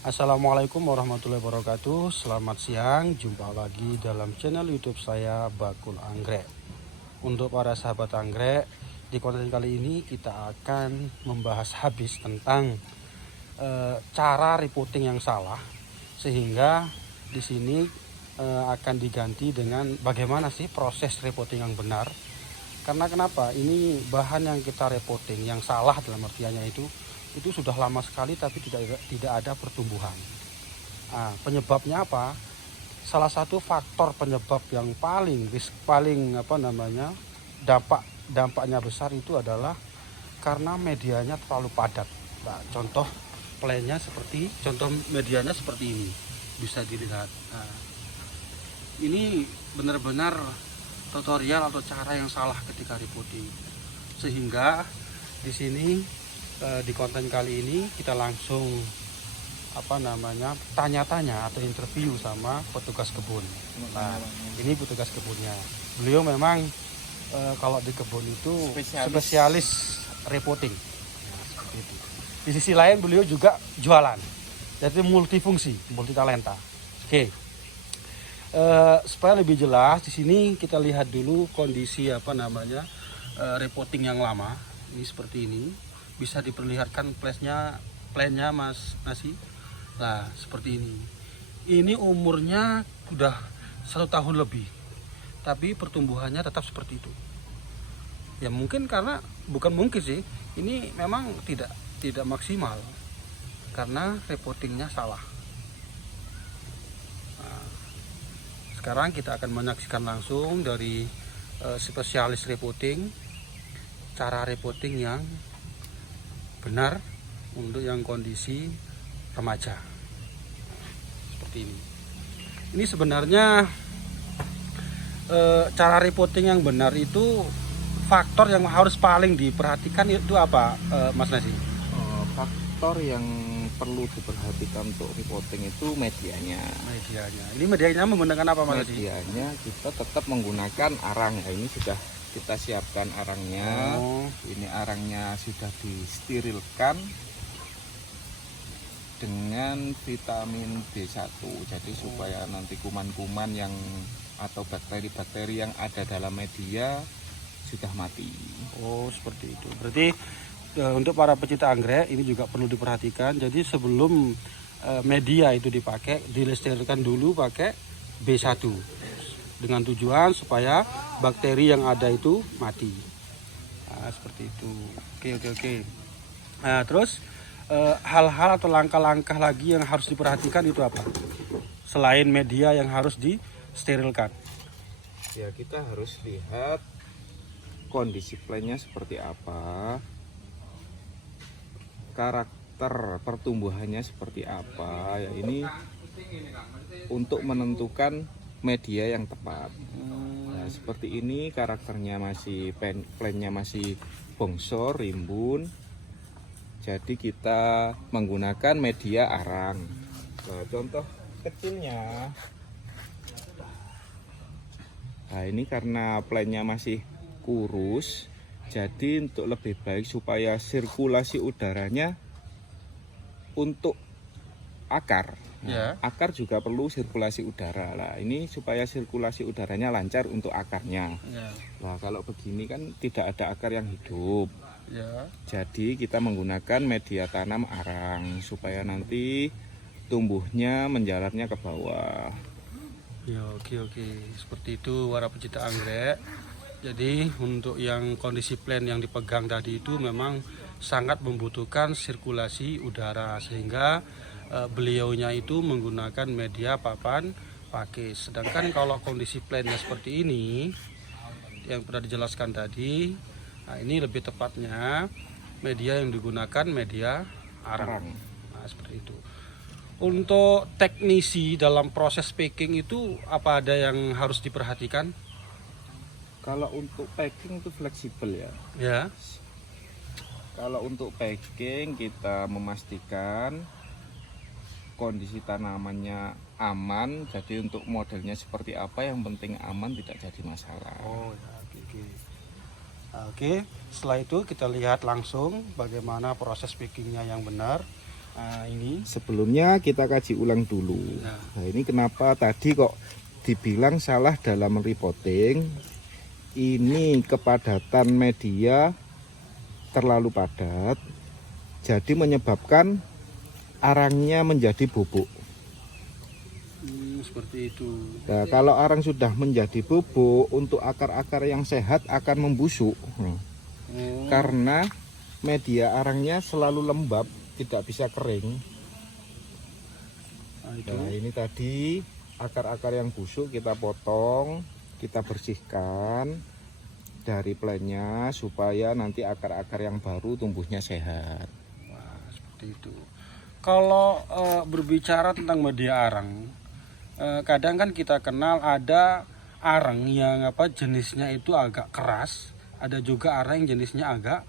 Assalamualaikum warahmatullahi wabarakatuh. Selamat siang, jumpa lagi dalam channel YouTube saya Bakul Anggrek. Untuk para sahabat anggrek, di konten kali ini kita akan membahas habis tentang cara reporting yang salah, sehingga di sini akan diganti dengan bagaimana sih proses reporting yang benar. Karena kenapa? Ini bahan yang kita reporting yang salah dalam artiannya itu sudah lama sekali tapi tidak ada pertumbuhan. Nah, penyebabnya apa? Salah satu faktor penyebab yang dampaknya besar itu adalah karena medianya terlalu padat. Nah, contoh medianya seperti ini, bisa dilihat. Nah, ini benar-benar tutorial atau cara yang salah ketika reporting, sehingga di sini di konten kali ini kita langsung tanya-tanya atau interview sama petugas kebun. Nah, ini petugas kebunnya. Beliau memang kalau di kebun itu spesialis reporting. Nah, seperti itu. Di sisi lain beliau juga jualan. Jadi multifungsi, multitalenta. Oke. Supaya lebih jelas di sini kita lihat dulu kondisi reporting yang lama. Ini seperti ini. Bisa diperlihatkan plannya Mas Nasi. Nah, seperti ini. Ini umurnya sudah 1 tahun lebih, tapi pertumbuhannya tetap seperti itu. Ya mungkin karena ini memang tidak maksimal karena reportingnya salah. Nah, sekarang kita akan menyaksikan langsung dari spesialis reporting, cara reporting yang benar untuk yang kondisi remaja. Seperti ini. Ini sebenarnya cara reporting yang benar itu faktor yang harus paling diperhatikan itu apa, Mas Nasi? Faktor yang perlu diperhatikan untuk reporting itu medianya. Ini medianya menggunakan apa, Mas Nasi? Medianya kita tetap menggunakan arang. Ya, ini sudah kita siapkan arangnya. Ini arangnya sudah disterilkan dengan vitamin B1, jadi supaya nanti kuman-kuman yang atau bakteri-bakteri yang ada dalam media sudah mati. Oh, seperti itu. Berarti untuk para pecinta anggrek ini juga perlu diperhatikan. Jadi sebelum media itu dipakai, disterilkan dulu pakai B1 dengan tujuan supaya bakteri yang ada itu mati. Nah, seperti itu. Oke. Nah, terus hal-hal atau langkah-langkah lagi yang harus diperhatikan itu apa? Selain media yang harus disterilkan. Ya, kita harus lihat kondisi plannya seperti apa, karakter pertumbuhannya seperti apa. Ya, ini untuk menentukan media yang tepat. Nah, seperti ini karakternya plannya masih bongsor, rimbun. Jadi kita menggunakan media arang. Nah, contoh kecilnya. Nah, ini karena plannya masih kurus, jadi untuk lebih baik supaya sirkulasi udaranya untuk akar. Nah, akar juga perlu sirkulasi udara lah. Ini supaya sirkulasi udaranya lancar untuk akarnya. Nah, kalau begini kan tidak ada akar yang hidup. Jadi kita menggunakan media tanam arang supaya nanti tumbuhnya menjalarnya ke bawah. Ya, oke. Seperti itu para pecinta anggrek. Jadi untuk yang kondisi plan yang dipegang tadi itu memang sangat membutuhkan sirkulasi udara, sehingga beliaunya itu menggunakan media papan pakis. Sedangkan kalau kondisi plannya seperti ini yang pernah dijelaskan tadi, nah ini lebih tepatnya media yang digunakan media arang. Nah, seperti itu. Untuk teknisi dalam proses packing itu apa ada yang harus diperhatikan? Kalau untuk packing itu fleksibel ya. Ya. Kalau untuk packing kita memastikan kondisi tanamannya aman. Jadi untuk modelnya seperti apa yang penting aman, tidak jadi masalah. Oh ya, oke. Setelah itu kita lihat langsung bagaimana proses packingnya yang benar. Ini Sebelumnya kita kaji ulang dulu. Nah, ini kenapa tadi kok dibilang salah dalam repotting? Ini kepadatan media terlalu padat, jadi menyebabkan arangnya menjadi bubuk. seperti itu. Nah, kalau arang sudah menjadi bubuk, untuk akar-akar yang sehat akan membusuk. Karena media arangnya selalu lembab, tidak bisa kering. Nah, ini tadi akar-akar yang busuk kita potong, kita bersihkan dari plannya supaya nanti akar-akar yang baru tumbuhnya sehat. Wah, seperti itu. Kalau berbicara tentang media arang, kadang kan kita kenal ada arang yang jenisnya itu agak keras, ada juga arang yang jenisnya agak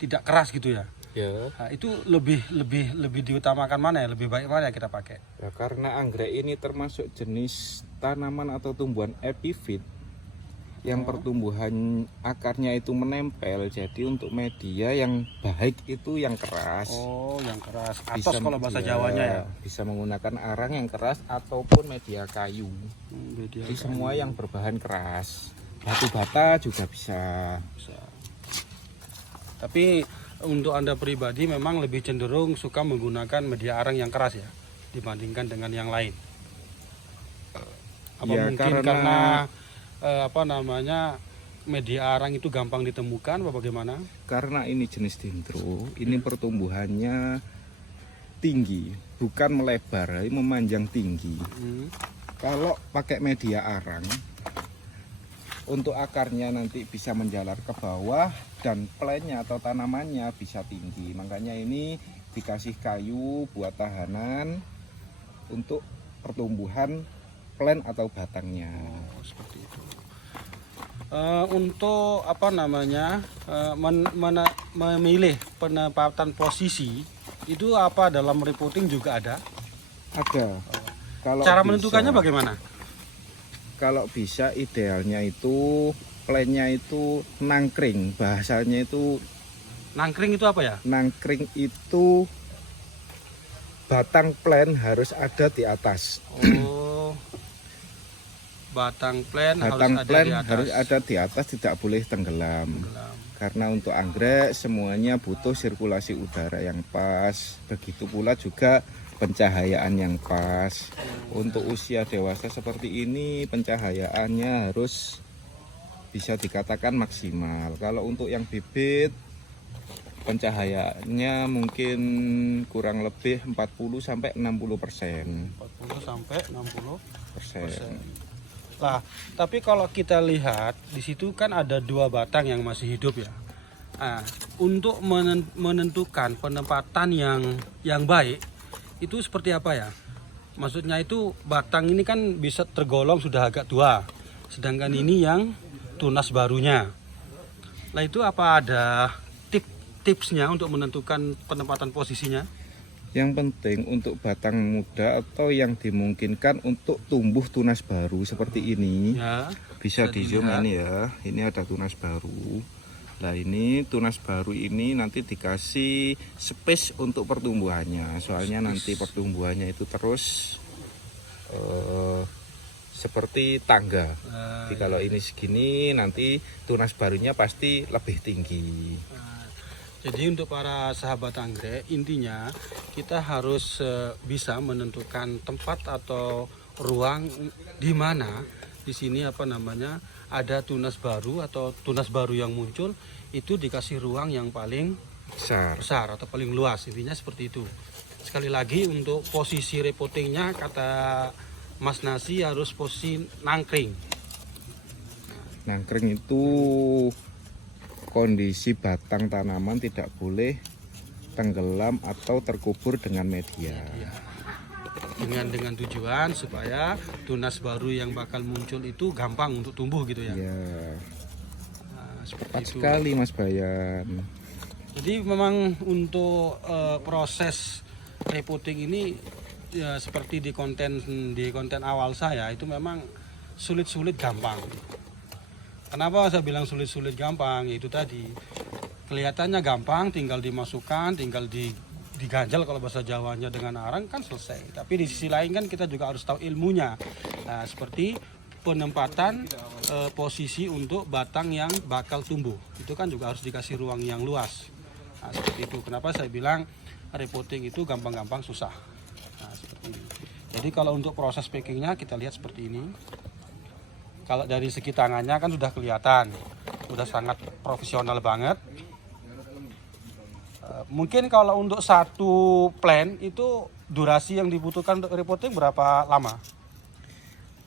tidak keras gitu ya. Ya. Nah, itu lebih diutamakan mana ya? Lebih baik mana ya kita pakai? Ya, karena anggrek ini termasuk jenis tanaman atau tumbuhan epifit yang pertumbuhan akarnya itu menempel. Jadi untuk media yang baik itu yang keras. Oh, yang keras. Bisa, Atos kalau bahasa Jawanya ya. Bisa menggunakan arang yang keras ataupun media kayu. Media Jadi kayu. semua yang berbahan keras. Batu bata juga bisa. Tapi untuk Anda pribadi memang lebih cenderung suka menggunakan media arang yang keras ya dibandingkan dengan yang lain. Apa Ya, mungkin karena media arang itu gampang ditemukan apa bagaimana? Karena ini jenis dendro, ini pertumbuhannya tinggi, bukan melebar, ini memanjang tinggi. Kalau pakai media arang, untuk akarnya nanti bisa menjalar ke bawah dan plannya atau tanamannya bisa tinggi. Makanya ini dikasih kayu buat tahanan untuk pertumbuhan plant atau batangnya. Oh, seperti itu. Untuk memilih penempatan posisi itu apa dalam repotting juga ada? Ada. Kalau Cara bisa, menentukannya bagaimana? Kalau bisa idealnya itu plannya itu nangkring, bahasanya itu Nangkring itu apa ya? nangkring itu batang plant harus ada di atas. Oh, batang plant Harus ada di atas, tidak boleh tenggelam. Karena untuk anggrek semuanya butuh sirkulasi udara yang pas. Begitu pula juga pencahayaan yang pas. Untuk usia dewasa seperti ini pencahayaannya harus bisa dikatakan maksimal. Kalau untuk yang bibit pencahayaannya mungkin kurang lebih 40 sampai 60%. 40 sampai 60%. Lah, tapi kalau kita lihat di situ kan ada 2 batang yang masih hidup ya. Nah, untuk menentukan penempatan yang baik itu seperti apa ya? Maksudnya itu batang ini kan bisa tergolong sudah agak tua, sedangkan ini yang tunas barunya. Nah, itu apa ada tipsnya untuk menentukan penempatan posisinya? Yang penting untuk batang muda atau yang dimungkinkan untuk tumbuh tunas baru seperti ini Ya, bisa di zoom ini ya. Ini ada tunas baru. Nah, ini tunas baru ini nanti dikasih space untuk pertumbuhannya. Soalnya nanti pertumbuhannya itu terus seperti tangga. Jadi kalau ini segini nanti tunas barunya pasti lebih tinggi. Jadi untuk para sahabat anggrek, intinya kita harus bisa menentukan tempat atau ruang di mana di sini ada tunas baru atau tunas baru yang muncul, itu dikasih ruang yang paling besar atau paling luas. Intinya seperti itu. Sekali lagi untuk posisi repottingnya kata Mas Nasi harus posisi nangkring. Nangkring itu kondisi batang tanaman tidak boleh tenggelam atau terkubur dengan media. Dengan tujuan supaya tunas baru yang bakal muncul itu gampang untuk tumbuh gitu ya. Ya. Nah, Tepat itu. sekali Mas Bayan. Jadi memang untuk proses repotting ini ya seperti di konten awal saya itu memang sulit-sulit gampang. Kenapa saya bilang sulit-sulit gampang? Yaitu tadi kelihatannya gampang, tinggal dimasukkan, tinggal diganjal kalau bahasa Jawanya dengan arang kan selesai. Tapi di sisi lain kan kita juga harus tahu ilmunya. Nah, seperti penempatan posisi untuk batang yang bakal tumbuh. Itu kan juga harus dikasih ruang yang luas. Nah, seperti itu. Kenapa saya bilang repotting itu gampang-gampang susah. Nah, seperti ini. Jadi kalau untuk proses packingnya kita lihat seperti ini. Kalau dari segi tangannya kan sudah kelihatan, sudah sangat profesional banget. Mungkin kalau untuk satu plant itu durasi yang dibutuhkan untuk repotting berapa lama?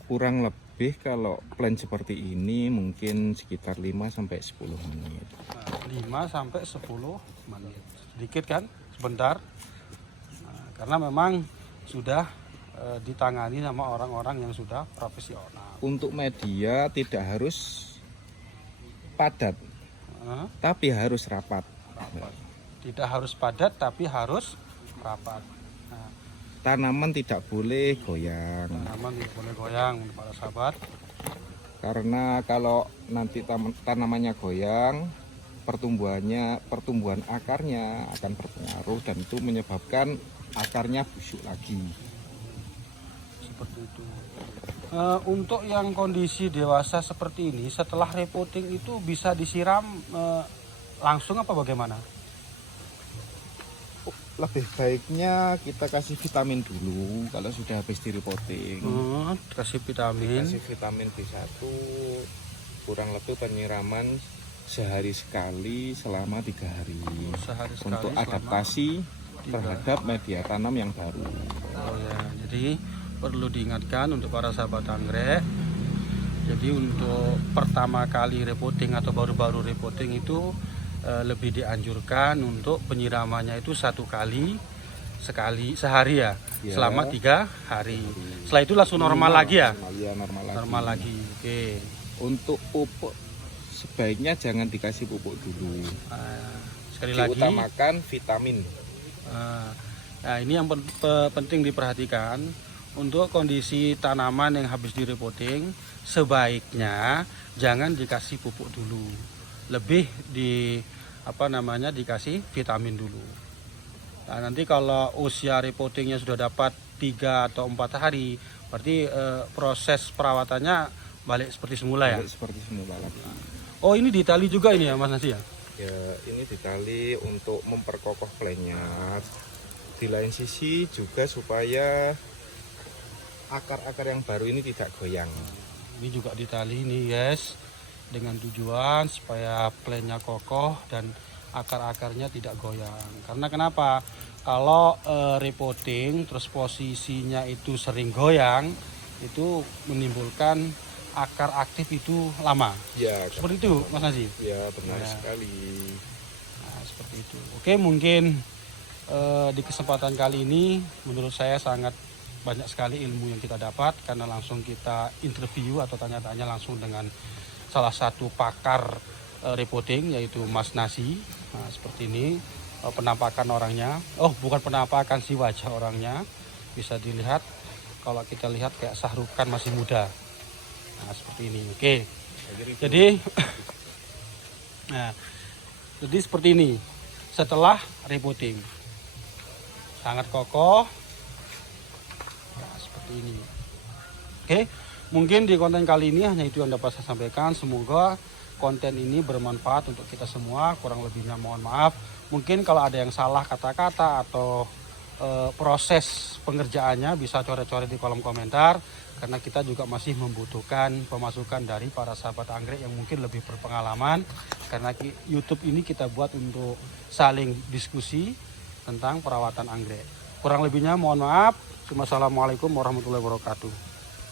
Kurang lebih kalau plant seperti ini mungkin sekitar 5-10 menit. 5-10 menit. Sedikit kan? Sebentar. Karena memang sudah ditangani sama orang-orang yang sudah profesional. Untuk media tidak harus padat, tapi harus rapat. Tidak harus padat, tapi harus rapat. Nah, tanaman tidak boleh goyang. Tanaman tidak boleh goyang, para sahabat. Karena kalau nanti tanamannya goyang, pertumbuhan akarnya akan berpengaruh dan itu menyebabkan akarnya busuk lagi. Seperti itu. Untuk yang kondisi dewasa seperti ini, setelah repotting itu bisa disiram langsung apa bagaimana? Lebih baiknya kita kasih vitamin dulu kalau sudah habis di repotting. Kasih vitamin. Kasih vitamin B1, kurang lebih penyiraman sehari sekali selama 3 hari. Untuk adaptasi terhadap media tanam yang baru. Oh ya, jadi perlu diingatkan untuk para sahabat anggrek. Jadi untuk pertama kali repotting atau baru-baru repotting itu lebih dianjurkan untuk penyiramannya itu 1 kali sehari ya, selama 3 hari. Setelah itu langsung normal lagi ya? Normal lagi. Oke. Untuk pupuk sebaiknya jangan dikasih pupuk dulu. Sekali lagi diutamakan vitamin. Nah, ini yang penting diperhatikan. Untuk kondisi tanaman yang habis direpotting, sebaiknya jangan dikasih pupuk dulu. Lebih dikasih vitamin dulu. Nah, nanti kalau usia repottingnya sudah dapat 3 atau 4 hari, berarti proses perawatannya balik seperti semula ya? Balik seperti semula lagi. Oh, ini ditali juga ini ya Mas Nasi ya? Ya, ini ditali untuk memperkokoh plantnya. Di lain sisi juga supaya akar-akar yang baru ini tidak goyang. Ini juga ditali nih guys, dengan tujuan supaya plantnya kokoh dan akar-akarnya tidak goyang. Karena kenapa? Kalau repotting terus posisinya itu sering goyang, itu menimbulkan akar aktif itu lama. Ya, seperti itu Mas Nasi. Ya, benar sekali. Nah, seperti itu. Oke, mungkin di kesempatan kali ini menurut saya sangat banyak sekali ilmu yang kita dapat karena langsung kita interview atau tanya-tanya langsung dengan salah satu pakar repotting yaitu Mas Nasi. Nah, seperti ini penampakan orangnya. Oh, bukan penampakan sih, wajah orangnya. Bisa dilihat kalau kita lihat kayak Sahrukan masih muda. Nah, seperti ini. Oke. Jadi seperti ini. Setelah repotting sangat kokoh. Nah, seperti ini. Oke, mungkin di konten kali ini hanya itu yang dapat saya sampaikan. Semoga konten ini bermanfaat untuk kita semua. Kurang lebihnya mohon maaf. Mungkin kalau ada yang salah kata-kata atau proses pengerjaannya bisa coret-coret di kolom komentar. Karena kita juga masih membutuhkan pemasukan dari para sahabat anggrek yang mungkin lebih berpengalaman. Karena YouTube ini kita buat untuk saling diskusi tentang perawatan anggrek. Kurang lebihnya mohon maaf. Wassalamualaikum warahmatullahi wabarakatuh.